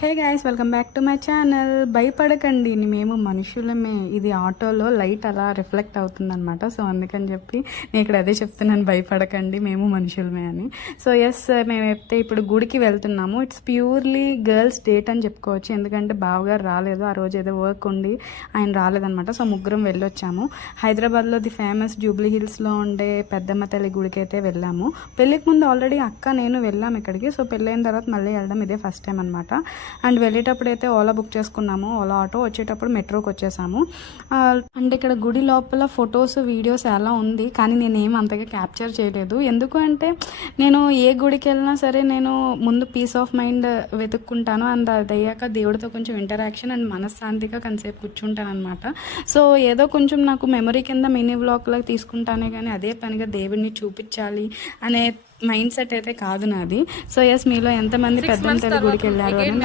Hey guys, welcome back to my channel. భయపడకండి, మేము మనుషులమే. ఇది ఆటోలో లైట్ అలా రిఫ్లెక్ట్ అవుతుందన్నమాట. సో అందుకని చెప్పి నేను ఇక్కడ అదే చెప్తున్నాను, భయపడకండి మేము మనుషులమే అని. సో ఎస్, మేమైతే ఇప్పుడు గుడికి వెళ్తున్నాము. ఇట్స్ ప్యూర్లీ గర్ల్స్ డేట్ అని చెప్పుకోవచ్చు, ఎందుకంటే బావగారు రాలేదు ఆ రోజు, ఏదో వర్క్ ఉండి ఆయన రాలేదనమాట. సో ముగ్గురం వెళ్ళొచ్చాము. హైదరాబాద్లో ది ఫేమస్ జూబ్లీ హిల్స్లో ఉండే పెద్దమ్మ తల్లి గుడికి అయితే వెళ్ళాము. పెళ్ళికి ముందు ఆల్రెడీ అక్క నేను వెళ్ళాము ఇక్కడికి. సో పెళ్ళైన తర్వాత మళ్ళీ వెళ్ళడం ఇదే ఫస్ట్ టైం అనమాట. అండ్ వెళ్ళేటప్పుడు అయితే ఓలా బుక్ చేసుకున్నాము, ఓలా ఆటో. వచ్చేటప్పుడు మెట్రోకి వచ్చేసాము. అండ్ ఇక్కడ గుడి లోపల ఫొటోస్ వీడియోస్ ఎలా ఉంది, కానీ నేనేం అంతగా క్యాప్చర్ చేయలేదు. ఎందుకు అంటే నేను ఏ గుడికి వెళ్ళినా సరే నేను ముందు పీస్ ఆఫ్ మైండ్ వెతుక్కుంటాను. అండ్ అది అయ్యాక దేవుడితో కొంచెం ఇంటరాక్షన్ అండ్ మనశ్శాంతిగా కొంతసేపు కూర్చుంటాను అనమాట. సో ఏదో కొంచెం నాకు మెమరీ కింద మినీ వ్లాగ్లో తీసుకుంటానే, కానీ అదే పనిగా దేవుడిని చూపించాలి అనే మైండ్ సెట్ అయితే కాదు నాది. సో ఎస్, మీలో ఎంతమంది పెద్ద గుడికి వెళ్ళారు అని